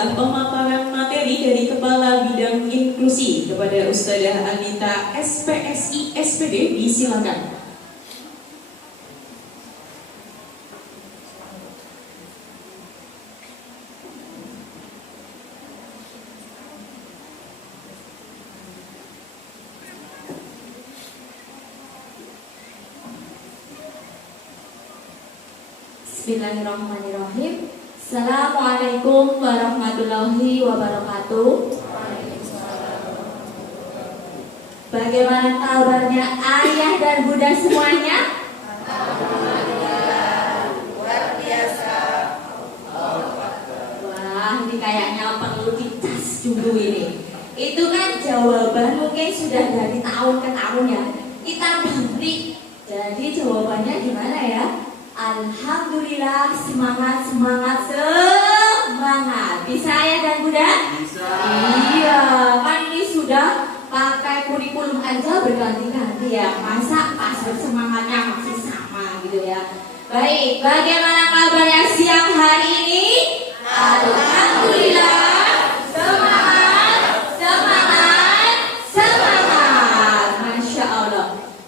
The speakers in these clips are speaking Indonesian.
adalah pemaparan materi dari Kepala Bidang Inklusi kepada Ustadzah Anita SPSI SPD. Disilakan. Bismillahirrahmanirrahim. Assalamualaikum warahmatullahi wabarakatuh. Bagaimana kabarnya ayah dan bunda semuanya? Luar biasa. Wah, ini kayaknya perlu dicas dulu ini. Itu kan jawaban mungkin sudah dari tahun ke tahun ya. Kita beri. Jadi jawabannya gimana ya? Alhamdulillah, semangat, semangat, semangat. Bisa ya dan bunda? Bisa. Iya, kan ini sudah pakai kurikulum aja berganti-ganti ya. Masa pas bersemangatnya masih sama gitu ya. Baik, bagaimana kabarnya siang hari ini? Alhamdulillah, semangat, semangat, semangat. Masya Allah.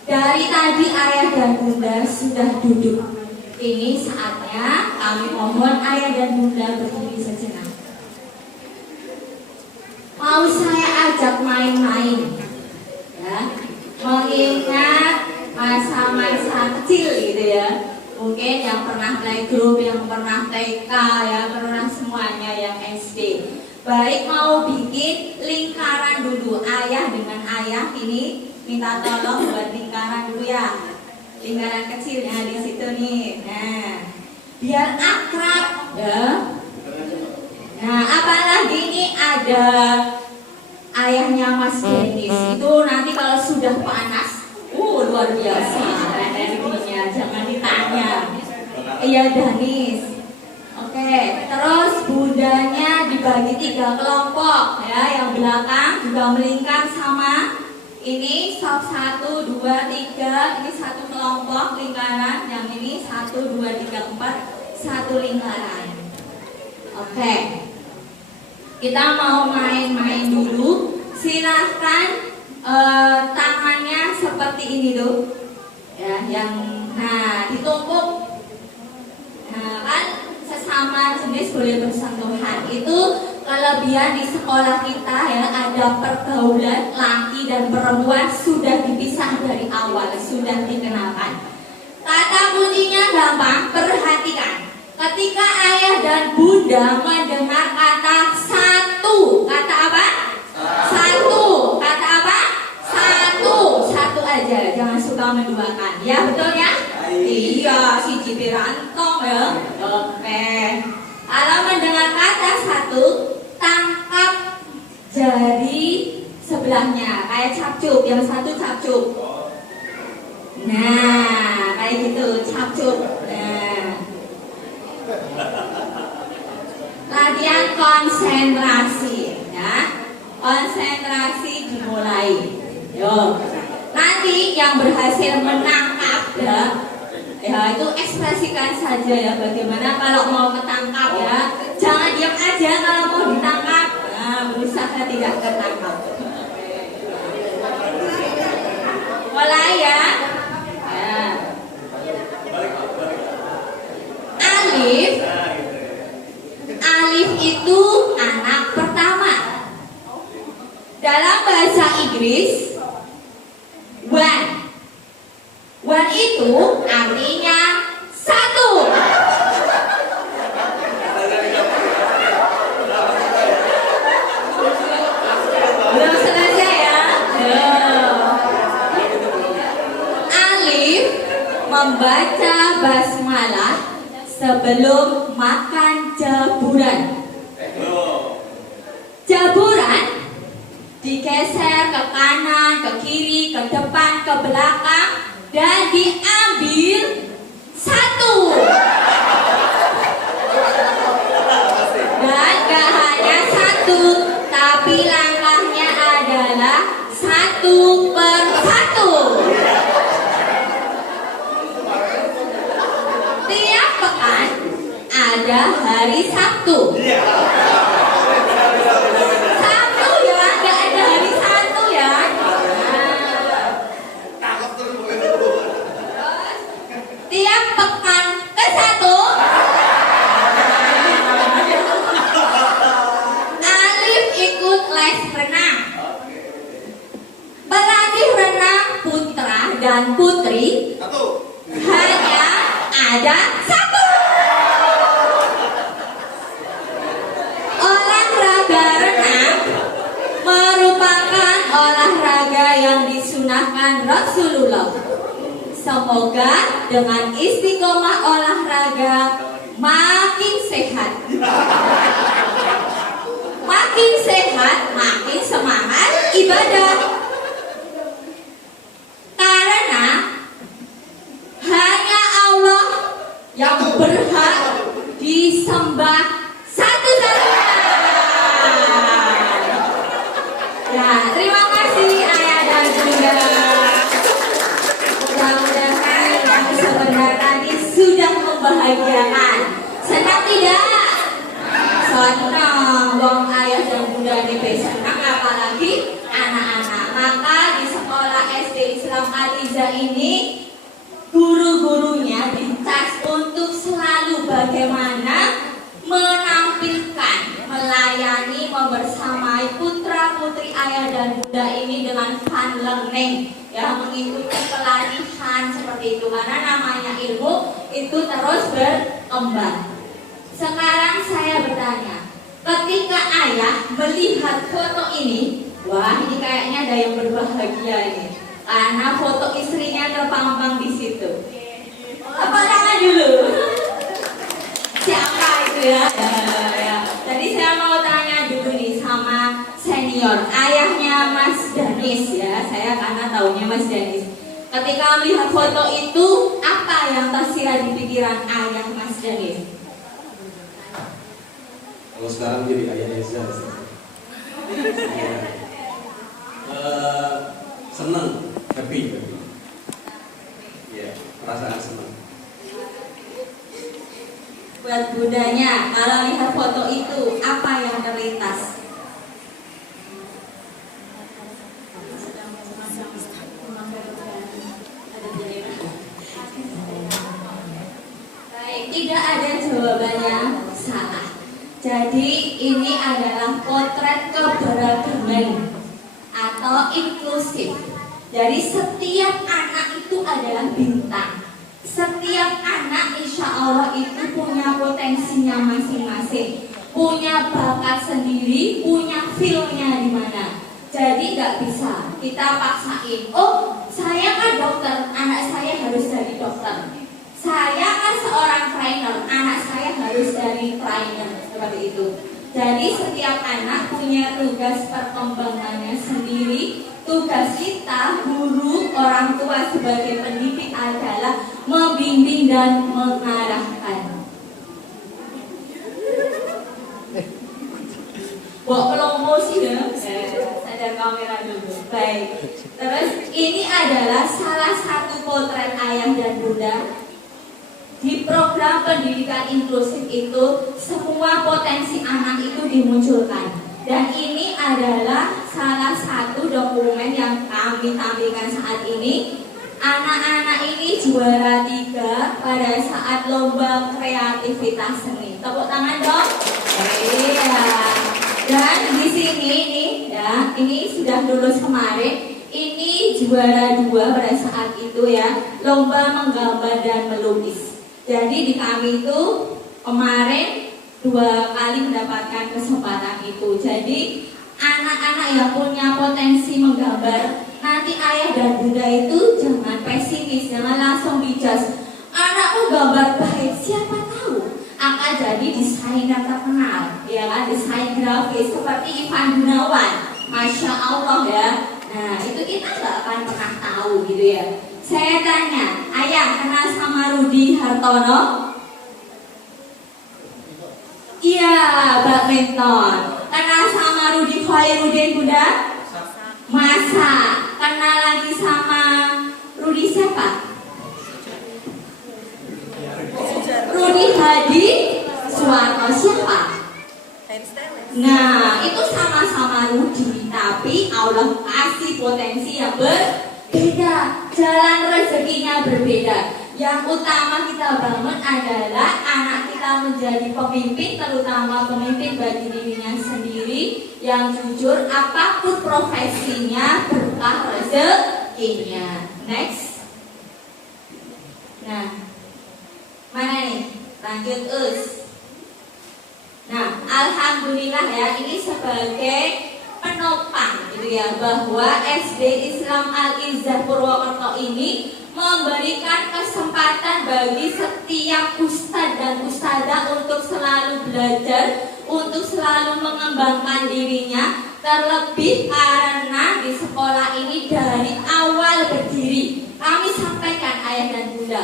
Dari tadi ayah dan bunda sudah duduk. Ini saatnya kami mohon ayah dan bunda berdiri sejenak. Mau saya ajak main-main, ya, mengingat masa-masa kecil gitu ya. Mungkin yang pernah playgroup, yang pernah TK, ya, pernah semuanya yang SD. Baik, mau bikin lingkaran dulu. Ayah dengan ayah ini minta tolong buat lingkaran dulu ya. Lingkaran kecilnya di situ nih. Nah, biar akrab ya. Nah, apalagi ini ada ayahnya Mas Denis. Itu nanti kalau sudah panas, luar biasa energinya. Jangan ditanya. Iya, Danis. Oke, terus bundanya dibagi 3 kelompok ya. Yang belakang juga melingkar sama ini sop 1, 2, 3. Ini satu kelompok lingkaran. Yang ini 1, 2, 3, 4. Satu lingkaran. Oke. Kita mau main-main dulu. Silahkan tangannya seperti ini tuh. Ya, yang ditumpuk. Nah, kan sesama jenis boleh bersentuhan. Itu kelebihan di sekolah kita ya, ada pergaulan laki dan perempuan sudah dipisah dari awal, sudah dikenalkan. Kata kuncinya gampang, perhatikan. Ketika ayah dan bunda mendengar kata satu, kata apa? Satu, kata apa? Satu aja, jangan suka menduakan. Ya betul ya? Iya, si Cipirantong ya. Oke. Kalau mendengar kata satu, tangkap jari sebelahnya kayak capcuk, yang satu capcuk. Nah, kayak gitu, capcuk. Nah. Latihan konsentrasi ya. Konsentrasi dimulai. Yo. Nanti yang berhasil menangkap ya itu ekspresikan saja ya, bagaimana kalau mau ketangkap ya. Jangan diam aja kalau mau ditangkap. Nah, berusaha tidak tertangkap. Mulai ya. Alif. Alif itu anak pertama. Dalam bahasa Inggris, one. One itu artinya satu. Belum selesai ya. Alif membaca basmalah sebelum makan jaburan. Jaburan digeser ke kanan, ke kiri, ke depan, ke belakang, dan diambil satu. Dan gak hanya satu, tapi langkahnya adalah 1 per 1. Tiap pekan ada hari Sabtu. dan putri hanya ada satu. Olahraga renang merupakan olahraga yang disunahkan Rasulullah. Semoga dengan istiqomah olahraga makin sehat. Makin sehat, makin semangat ibadah. Karena hanya Allah yang berhak disembah satu-satunya. Ya, terima kasih ayah dan bunda. Mudah-mudahan yang sebentar tadi sudah membahagiakan. Senang tidak? Senang, wong ayah dan bunda ini senang, apalagi anak-anak. Maka di sekolah SD Islam Aliza ini guru-gurunya dicas untuk selalu bagaimana menampilkan, melayani, membersamai putra-putri ayah dan bunda ini dengan fun learning, ya, mengikuti pelatihan seperti itu, karena namanya ilmu itu terus berkembang. Sekarang saya bertanya, ketika ayah melihat foto ini, wah ini kayaknya ada yang berbahagia ini, karena foto istrinya terpampang di situ. Apa tangan dulu? Siapa itu ya? Ya. Jadi saya mau tanya dulu nih sama senior, ayahnya Mas Danis ya. Saya karena taunya Mas Danis. Ketika melihat foto itu, apa yang tersirat di pikiran ayah Mas Danis? Kalau sekarang jadi ayah Eza. Senang, happy. Ya, perasaan senang. Buat bundanya, kalau lihat foto itu, apa yang terlintas? Baik, tidak ada jawabannya salah. Jadi ini adalah potret keberagaman atau inklusif. Jadi setiap anak itu adalah bintang. Setiap anak insya Allah itu punya potensinya masing-masing, punya bakat sendiri, punya feel-nya di mana. Jadi nggak bisa kita paksain. Oh, saya kan dokter, anak saya harus jadi dokter. Saya kan seorang trainer, anak saya harus jadi trainer, seperti itu. Jadi setiap anak punya tugas perkembangannya sendiri. Tugas kita, guru, orang tua sebagai pendidik adalah membimbing dan mengarahkan. Bawa promosi ya, sadar kamera dulu. Baik. Terus ini adalah salah satu potret ayah dan bunda. Di program pendidikan inklusif itu semua potensi anak itu dimunculkan. Dan ini adalah salah satu dokumen yang kami tampilkan saat ini. Anak-anak ini juara 3 pada saat lomba kreativitas seni. Tepuk tangan dong. Iya. Dan di sini nih, ya, ini sudah lulus kemarin. Ini juara 2 pada saat itu ya, lomba menggambar dan melukis. Jadi di kami itu kemarin 2 kali mendapatkan kesempatan itu. Jadi anak-anak yang punya potensi menggambar, nanti ayah dan bunda itu jangan pesimis, jangan langsung dijudge. Anakku gambar baik, siapa tahu akan jadi desainer terkenal, ya kan, desain grafis seperti Ivan Gunawan, masya Allah ya. Nah itu kita nggak akan pernah tahu gitu ya. Saya tanya, ayah kenal sama Rudi Hartono? Iya, badminton. Kenal sama Rudi Khairuddin Bunda? Masa? Kenal lagi sama Rudi siapa? Rudi Hadi Suwarno siapa? Nah, itu sama-sama Rudi, tapi Allah kasih potensi yang berbeda, jalan rezekinya berbeda. Yang utama kita bangun adalah anak kita menjadi pemimpin, terutama pemimpin bagi dirinya sendiri yang jujur, apapun profesinya berkah rezekinya. Next. Nah, mana nih? Lanjut us. Nah, alhamdulillah ya, ini sebagai penopang gitu ya, bahwa SD Islam Al-Izzah Purwokerto ini memberikan kesempatan bagi setiap ustadz dan ustadzah untuk selalu belajar, untuk selalu mengembangkan dirinya. Terlebih karena di sekolah ini dari awal berdiri kami sampaikan ayah dan bunda,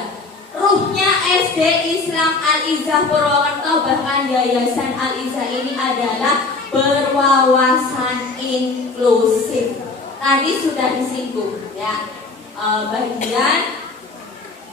ruhnya SD Islam Al-Izzah Purwokerto bahkan Yayasan Al-Izzah ini adalah berwawasan inklusif. Tadi sudah disinggung ya, bagian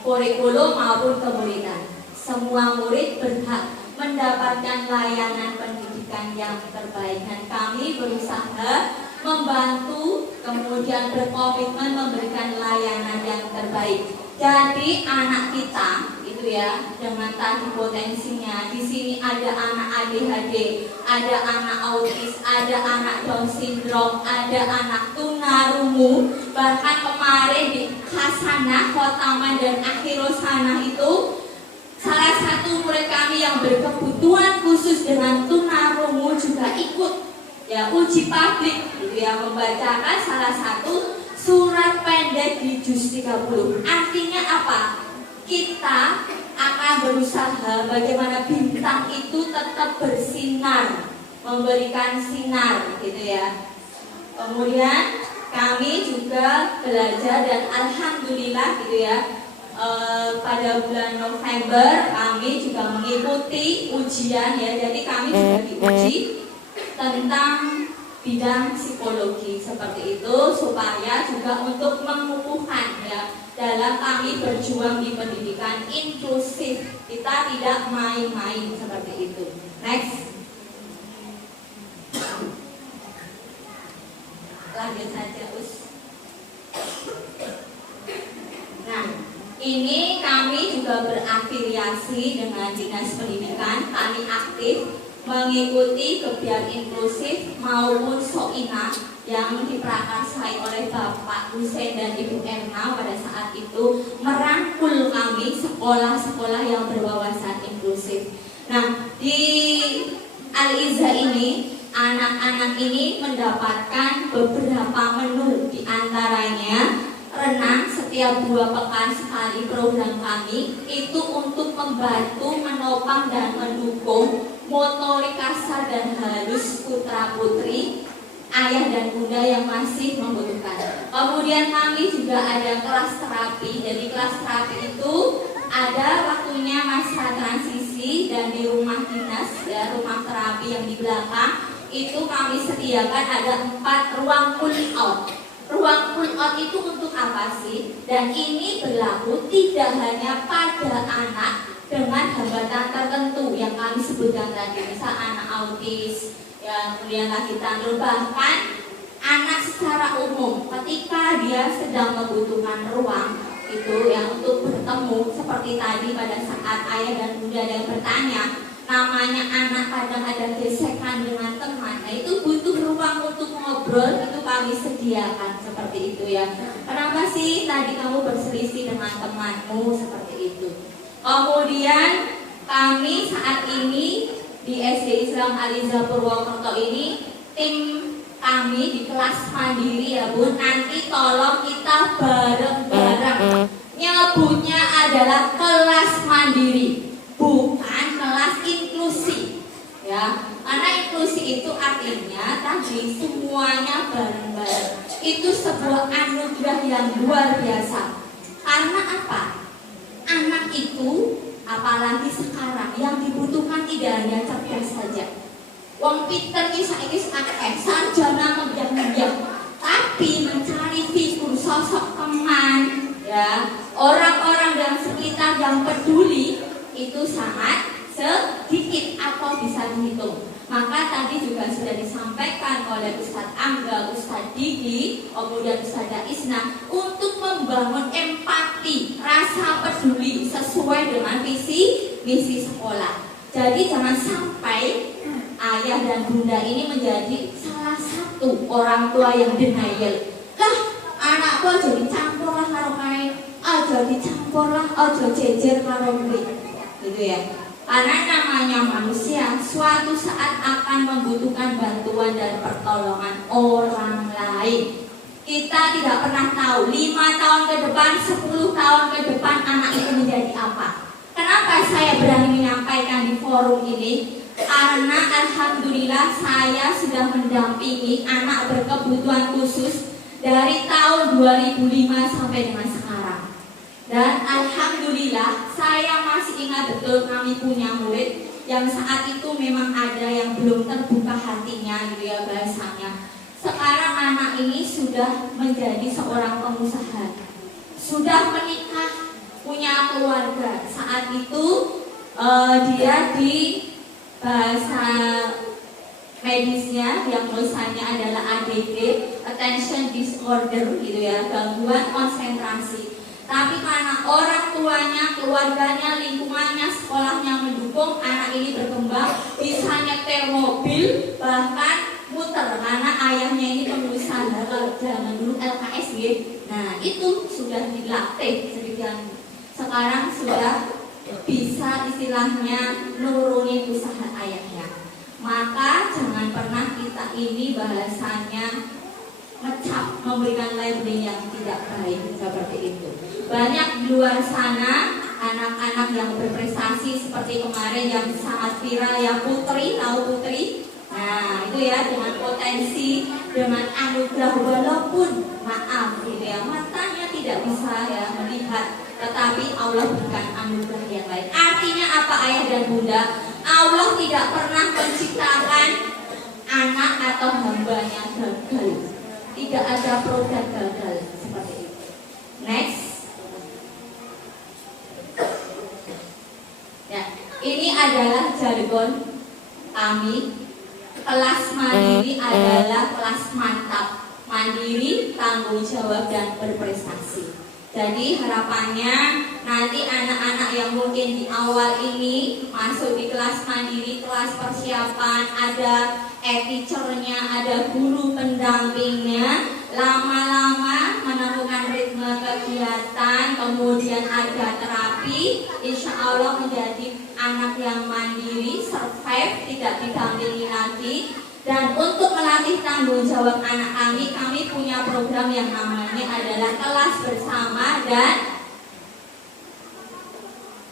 kurikulum maupun kemudian semua murid berhak mendapatkan layanan pendidikan yang terbaik, dan kami berusaha membantu kemudian berkomitmen memberikan layanan yang terbaik. Jadi anak kita itu ya, dengan tadi potensinya, di sini ada anak ADHD, ada anak autis, ada anak Down syndrome, ada anak tunarungu. Bahkan kemarin di Hasanah, Khotaman dan Akhirosana itu salah satu murid kami yang berkebutuhan khusus dengan tunarungu juga ikut ya uji publik gitu ya, membacakan salah satu surat pendek di juz 30. Artinya apa? Kita akan berusaha bagaimana bintang itu tetap bersinar, memberikan sinar gitu ya. Kemudian kami juga belajar dan alhamdulillah gitu ya, pada bulan November kami juga mengikuti ujian ya. Jadi kami juga diuji tentang bidang psikologi seperti itu, supaya juga untuk mengukuhkan ya dalam kami berjuang di pendidikan inklusif. Kita tidak main-main seperti itu. Next. Lanjut saja us. Nah, ini kami juga berafiliasi dengan Dinas Pendidikan. Kami aktif mengikuti kegiatan inklusif maupun SOINA yang diprakarsai oleh Bapak Hussein dan Ibu Erna pada saat itu, merangkul kami sekolah-sekolah yang berwawasan inklusif. Nah, di Al-Izzah ini anak-anak ini mendapatkan beberapa menu, di antaranya renang setiap 2 pekan sekali. Program kami itu untuk membantu, menopang dan mendukung motorik kasar dan halus putra putri, ayah dan bunda yang masih membutuhkan. Kemudian kami juga ada kelas terapi. Jadi kelas terapi itu ada waktunya masa transisi, dan di rumah dinas ya, rumah terapi yang di belakang itu kami sediakan ada 4 ruang pull out. Ruang pull out itu untuk apa sih? Dan ini berlaku tidak hanya pada anak dengan hambatan tertentu yang kami sebutkan tadi, misal anak autis, ya, kemudian lagi tandul, bahkan anak secara umum ketika dia sedang membutuhkan ruang itu yang untuk bertemu, seperti tadi pada saat ayah dan bunda yang bertanya, namanya anak kadang ada gesekan dengan teman, nah itu butuh ruang untuk ngobrol, itu kami sediakan seperti itu ya. Kenapa sih tadi kamu berselisih dengan temanmu, seperti itu. Kemudian kami saat ini di SD Islam Al-Izzah Purwokerto ini, tim kami di kelas mandiri ya Bu, nanti tolong kita bareng-bareng nyebutnya adalah kelas mandiri, bukan kelas inklusi ya. Karena inklusi itu artinya tadi semuanya bareng-bareng. Itu sebuah anugerah yang luar biasa. Karena apa? Anak itu, apalagi sekarang, yang dibutuhkan tidak hanya cerdas saja. Wong pinter ki saiki akeh sarjana mendiang-mendiang, tapi mencari figur sosok teman ya, orang-orang dan sekitar yang peduli itu sangat sedikit atau bisa dihitung. Maka tadi juga sudah disampaikan oleh Ustadz Angga, Ustadz Didi, kemudian Ustadzah Isna, untuk membangun empati, rasa peduli sesuai dengan visi misi sekolah. Jadi jangan sampai ayah dan bunda ini menjadi salah satu orang tua yang denial. Lah, anakku jadi campur lah karo kae. aja dicampur lah, aja jejer karo kuwi. Gitu ya. Karena namanya manusia suatu saat akan membutuhkan bantuan dan pertolongan orang lain. Kita tidak pernah tahu 5 tahun ke depan, 10 tahun ke depan anak itu menjadi apa. Kenapa saya berani menyampaikan di forum ini? Karena alhamdulillah saya sudah mendampingi anak berkebutuhan khusus dari tahun 2005 sampai dengan sekarang. Dan alhamdulillah saya masih ingat betul kami punya murid yang saat itu memang ada yang belum terbuka hatinya gitu ya bahasanya. Sekarang anak ini sudah menjadi seorang pengusaha, sudah menikah, punya keluarga. Saat itu dia di bahasa medisnya diagnosanya adalah ADD, attention disorder gitu ya, gangguan konsentrasi. Tapi karena orang tuanya, keluarganya, lingkungannya, sekolahnya mendukung, anak ini berkembang, bisa nyetir mobil, bahkan muter karena ayahnya ini pengusaha. Kalau zaman dulu LKS gitu. Nah itu sudah dilatih sedemikian. Sekarang sudah bisa istilahnya nurunin usaha ayahnya. Maka jangan pernah kita ini bahasanya ngecap, memberikan labeling yang tidak baik seperti itu. Banyak di luar sana anak-anak yang berprestasi seperti kemarin yang sangat viral ya Putri, tahu Putri? Nah itu ya dengan potensi, dengan anugerah walaupun maaf gitu ya matanya tidak bisa ya melihat, tetapi Allah berikan anugerah yang lain. Artinya apa ayah dan bunda? Allah tidak pernah menciptakan anak atau hambanya gagal. Tidak ada produk gagal seperti itu. Next. Ya, ini adalah jargon kami. Kelas mandiri adalah kelas mantap, mandiri, tanggung jawab dan berprestasi. Jadi harapannya nanti anak-anak yang mungkin di awal ini masuk di kelas mandiri, kelas persiapan, ada teachernya, ada guru pendampingnya, lama-lama menemukan ritme kegiatan, kemudian ada terapi, insya Allah menjadi anak yang mandiri, survive, tidak didampingi lagi. Dan untuk melatih tanggung jawab anak kami punya program yang namanya adalah kelas bersama dan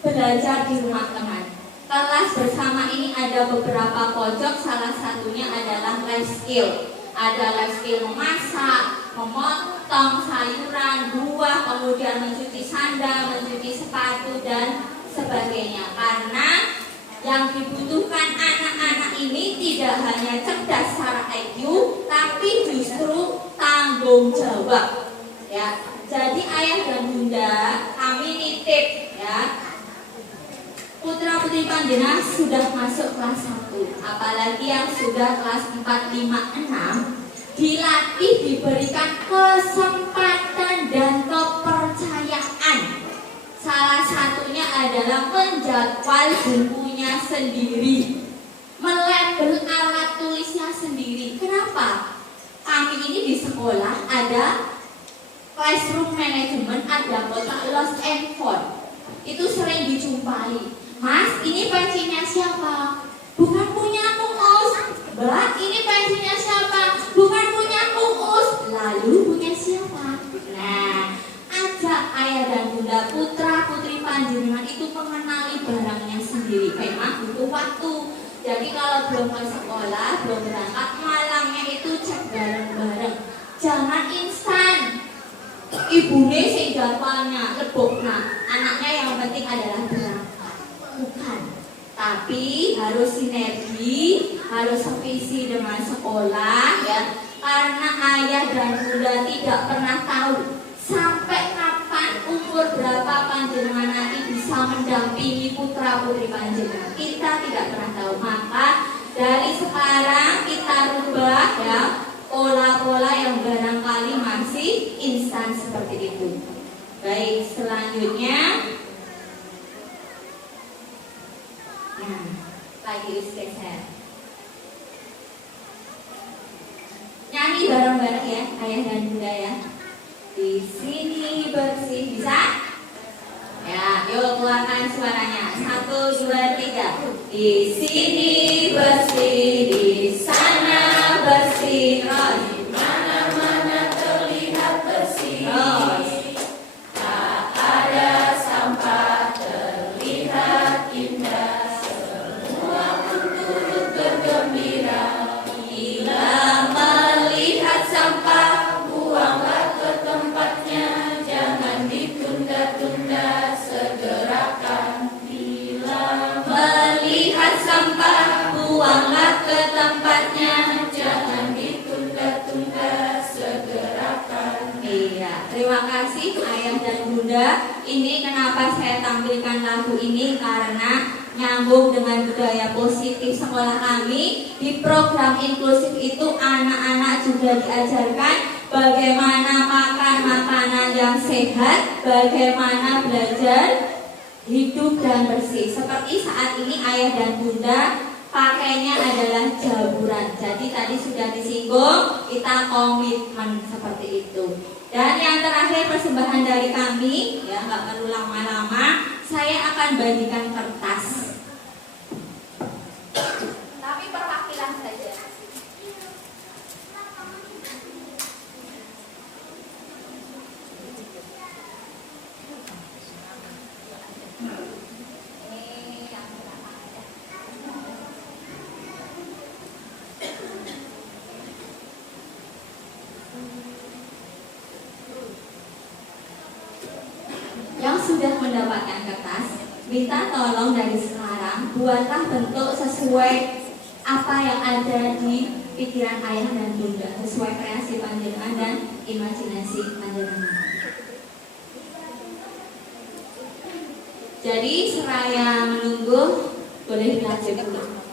belajar di rumah teman. Kelas bersama ini ada beberapa pojok, salah satunya adalah life skill. Ada life skill memasak, memotong sayuran, buah, kemudian mencuci sandal, mencuci sepatu dan sebagainya. Karena yang dibutuhkan anak-anak ini tidak hanya cerdas secara IQ, tapi justru tanggung jawab. Ya, jadi ayah dan bunda kami nitip ya. Putra putri panjenengan sudah masuk kelas 1, apalagi yang sudah kelas 4, 5, 6 dilatih, diberikan kesempatan dan kepercayaan. Salah satunya adalah menjadwal bukunya sendiri, melabel alat tulisnya sendiri. Kenapa? Kami ini di sekolah ada classroom management, ada kotak lost and found. Itu sering dijumpai. Mas, ini pensinya siapa? Bukan punya Us. Mbak, ini pensinya siapa? Bukan punya Us. Lalu punya siapa? Nah, ajak ayah dan bunda, putra putri panjenengan itu mengenali barangnya sendiri. Memang butuh waktu. Jadi kalau belum ke sekolah, belum berangkat, malangnya itu cek bareng-bareng. Jangan instan. Ibune sing jadwalnya lebokna, anaknya yang penting adalah berangkat. Bukan, tapi harus sinergi, harus sevisi dengan sekolah ya. Karena ayah dan bunda tidak pernah tahu sampai kapan, umur berapa panjenengan nanti bisa mendampingi putra putri panjenengan. Kita tidak pernah tahu. Maka dari sekarang kita rubah ya pola-pola yang barangkali masih instan seperti itu. Baik, selanjutnya. Nah, lagi geser. Nyanyi bareng-bareng ya, ayah dan bunda ya. Di sini bersih, bisa? kencangkan suaranya. 1, 2, 3. Di sini bersih, di sana bersih, terus. Mana-mana terlihat bersih. Terus. Tak ada sampah, terlihat indah. Semua pun turut bergembira. Bila melihat sampah, buanglah ke tempatnya. Jangan ditunda-tunda, segerakan. Bila melihat sampah, buanglah ke tempatnya. Jangan ditunda-tunda, segerakan. Iya, terima kasih Ayah dan Bunda. Ini kenapa saya tampilkan lagu ini, karena nyambung dengan budaya positif sekolah kami. Di program inklusif itu anak-anak juga diajarkan bagaimana makan makanan yang sehat, bagaimana belajar hidup dan bersih. Seperti saat ini Ayah dan Bunda pakainya adalah jaburan. Jadi tadi sudah disinggung, kita komitmen seperti itu. Dan yang terakhir persembahan dari kami, ya nggak perlu lama-lama, saya akan bagikan kertas. Tapi perwakilan saja. Ini yang berapa aja? Yang sudah mendapatkan kertas, minta tolong dari sekarang buatlah bentuk sesuai apa yang ada di pikiran Ayah dan Bunda, sesuai kreasi panjenengan dan imajinasi panjenengan. Jadi seraya menunggu, boleh dilanjut dulu.